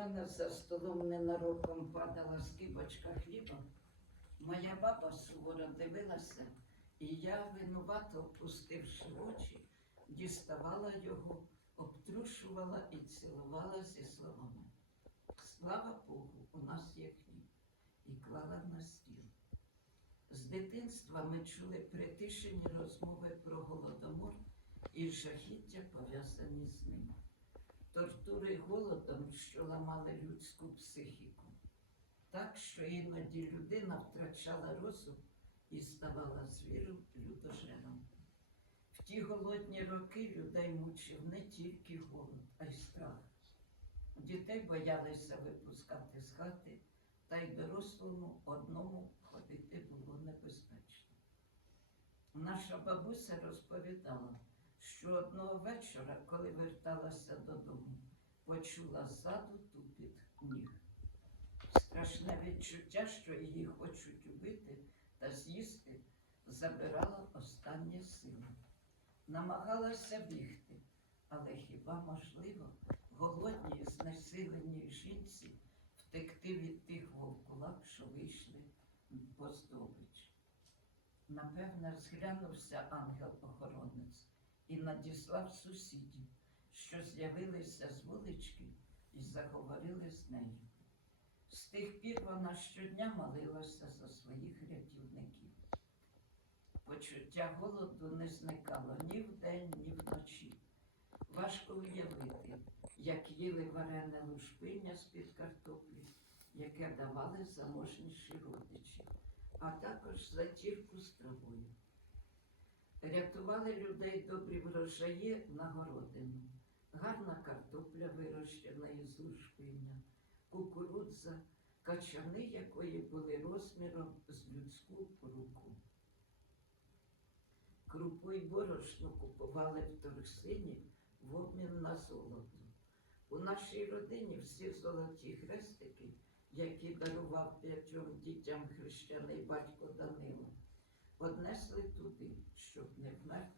мене за столом ненароком падала скибочка хліба, моя баба суворо дивилася, і я, винувато опустивши очі, діставала його, обтрушувала і цілувала зі словами. Слава Богу, у нас є хліб, і клала на стіл. З дитинства ми чули притишені розмови про голодомор і жахіття пов'язані з ним. Тортури голодом, що ламали людську психіку, так що іноді людина втрачала розум і ставала звіром людожером. В ті голодні роки людей мучив не тільки голод, а й страх. Дітей боялися випускати з хати, та й дорослому одному ходити було небезпечно. Наша бабуся розповідала, що одного вечора, коли верталася додому, почула ззаду тупіт ніг. Страшне відчуття, що її хочуть убити та з'їсти, забирало останні сили. Намагалася бігти, але хіба можливо голодній, знесиленій жінці втекти від тих вовкулак, що вийшли по здобич? Напевне, зглянувся ангел-охоронець і надіслав сусідів, що з'явилися з вулички і заговорили з нею. З тих пір вона щодня молилася за своїх рятівників. Почуття голоду не зникало ні вдень, ні вночі. Важко уявити, як їли варене лушпиння з-під картоплі, яке давали заможніші родичі, а також затірку з травою. Рятували людей добрі врожаї на городину, гарна картопля вирощена із лушпиння, кукурудза, качани, якої були розміром з людську руку. Крупу й борошно купували в торсині в обмін на золото. У нашій родині всі золоті хрестики, які дарував п'ятьом дітям хрещений батько Данило, щоб не голоду.